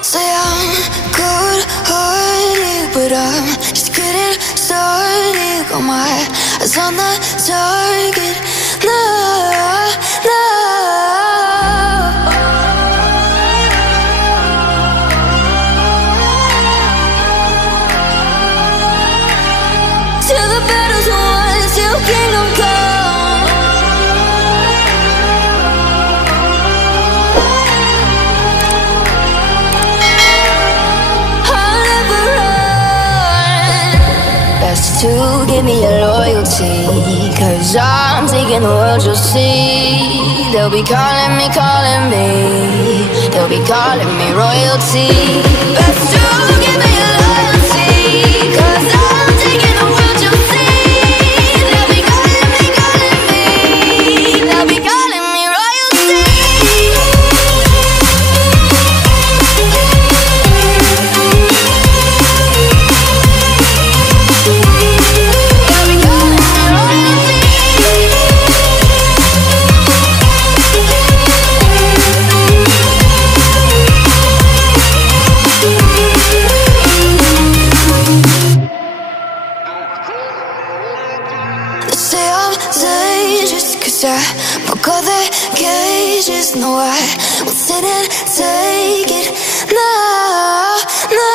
Say I'm good-hearted, but I'm just getting started. Got my eyes on the target. No, no. Till the battle's won, till kingdom come. I'll never run. Best to give me your loyalty, 'cause I'm taking the world, you'll see. They'll be calling me, they'll be calling me royalty. Best to give me your loyalty, 'cause I'm taking the world, you'll see. They'll be calling me, they'll be calling me royalty. Say I'm dangerous, 'cause I broke all the cages. No, I won't sit and take it. No, no.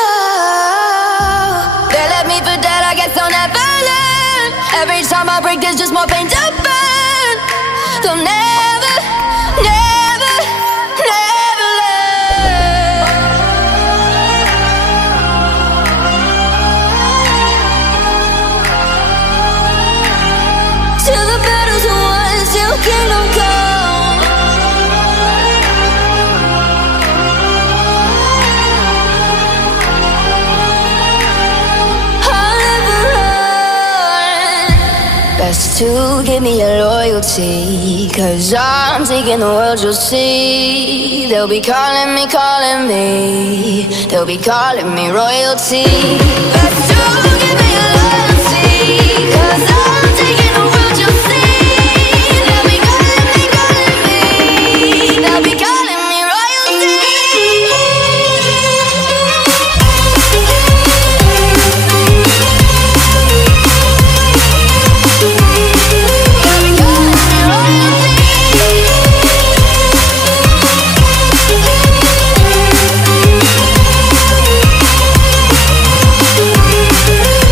They left me for dead, I guess I'll never learn. Every time I break, there's just more pain to burn. They'll never, never, never learn. Till the battle's won, till kingdom come. I'll never run. Best to give me your loyalty, 'cause I'm taking the world, you'll see. They'll be calling me, they'll be calling me royalty. Best to give me your loyalty, 'cause I'm taking the world, you'll see. They'll be calling me, they'll be calling me royalty. They'll be calling me royalty.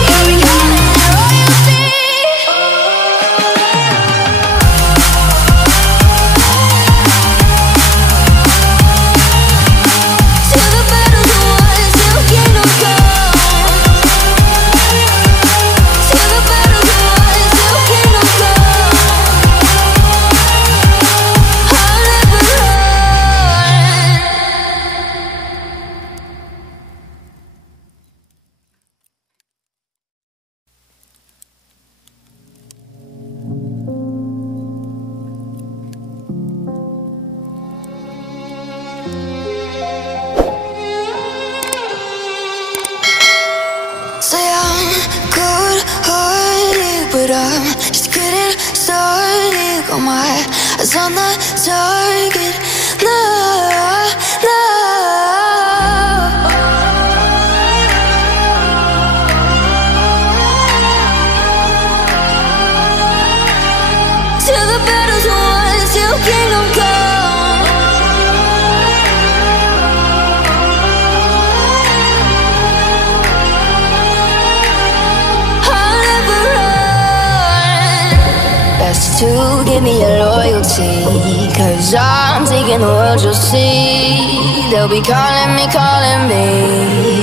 They'll be calling me royalty. Till the battle's won, till kingdom come. Till the battle's won, till kingdom come. I'll never run. Say I'm good-hearted, but I'm just getting started. Got my eyes on the target. No, no. Till the battle's won, till kingdom come. I'll never run. Best to give me your loyalty, 'cause I'm taking the world, you'll see. They'll be calling me,